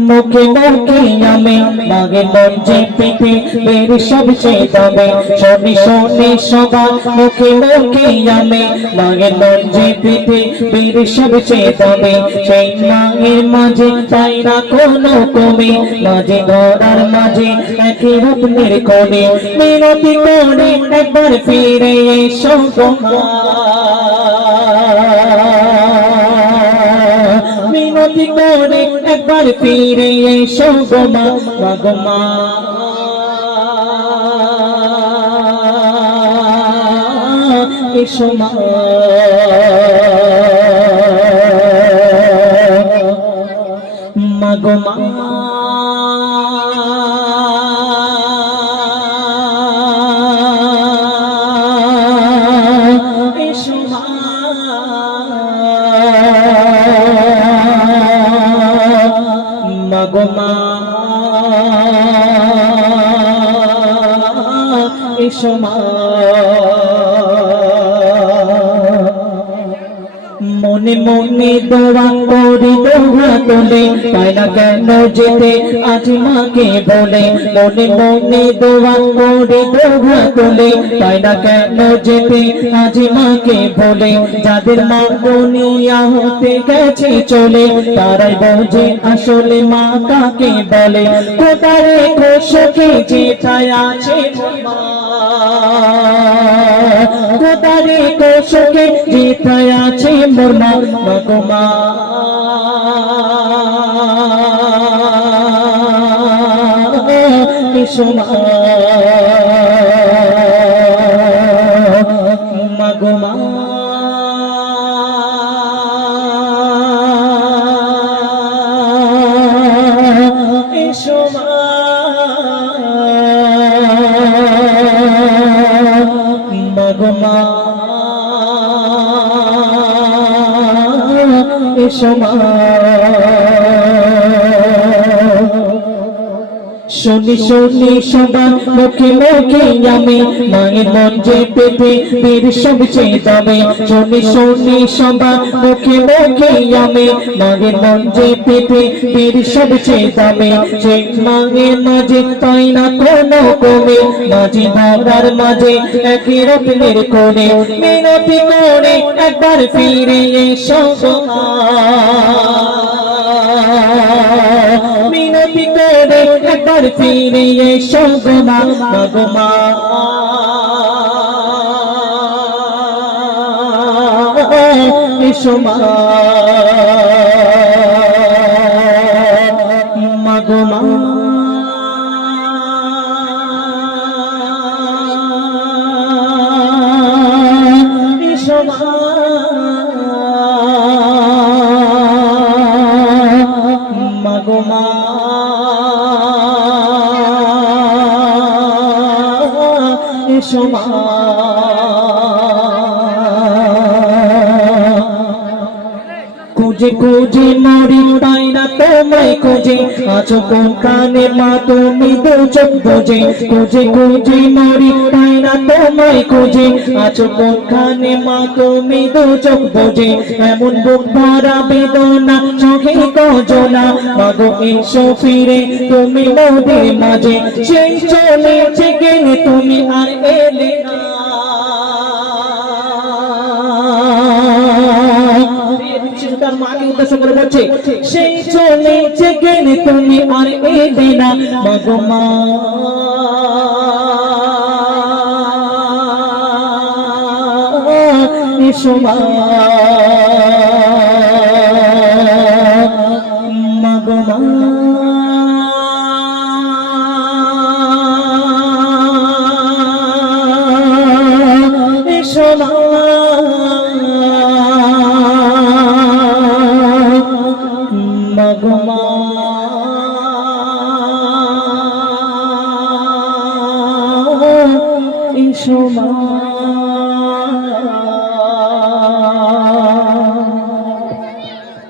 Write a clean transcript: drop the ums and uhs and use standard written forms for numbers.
মুখে মুখে আমি মাগে মঞ্জে পেতে বের সবচেয়ে দামে শনি শনি সবা মুখে মুখে আমি মাগে মঞ্জে পেতে বের সবচেয়ে দামে সেই মায়ের মাঝে তাই না কোনো কমে মাঝে গড়ার মাঝে একই রত্নের কোণে মিনতি করে একবার ফিরে এসো মিনতি করে একবার ফিরে এসো গো মা গো মা এসো মা গো মা এসো মা গো মা এসো মা মনে মনে দোয়া করি দোয়া তোলে পাই না কেন যেতে আজ মাকে বলে মনে মনে দোয়া করি দোয়া তোলে পাই না কেন যেতে আজ মাকে বলে যাদের মা দুনিয়া হতে গেছে চলে তারাই বোঝে আসলে মা কাকে বলে কোথায় কোষকে যেথায় আছে মা কোথায় কোষকে যেথায় আছে মোর মা গো মা এসো মা গো মা এসো মা গো মা এসো মা শনি শনি সবা মুখে মুখে আমি মায়ের মঞ্জে পেতে বীর সবচেয়ে দামে শনি শনি সবা মুখে মুখে আমি মায়ের মঞ্জে পেতে বীর সবচেয়ে দামে সেই মায়ের মাঝে তাই না কোনো কমে মাঝে ধরার মাঝে একই রত্নের কোণে মিনতি করে একবার ফিরে এসো মিনতি করে একবার ফিরে এসো গো মা গো মা এসো মা গো মা এসো মা গো মা এসো মা খুঁজে খুঁজে মরি পাই না তোমায় খুঁজে আছো কোন কানে মা তুমি দু চোখ বুঝে খুঁজে খুঁজে মরি পাই না তোমায় খুঁজে আছো কোন কানে মা তুমি দু চোখ বুঝে এমন বুক ভরা বেদনা চোখে গজনা মাগো এসো ফিরে তুমি মোদের মাঝে সেই চলেছে গেলে তুমি আর এলে না মাকে উদ্দেশ্য করে বলছে সেই চলেছে গেলে তুমি আর এলে না গো মা এসো মা গো মা এসো মা গো মা এসো মা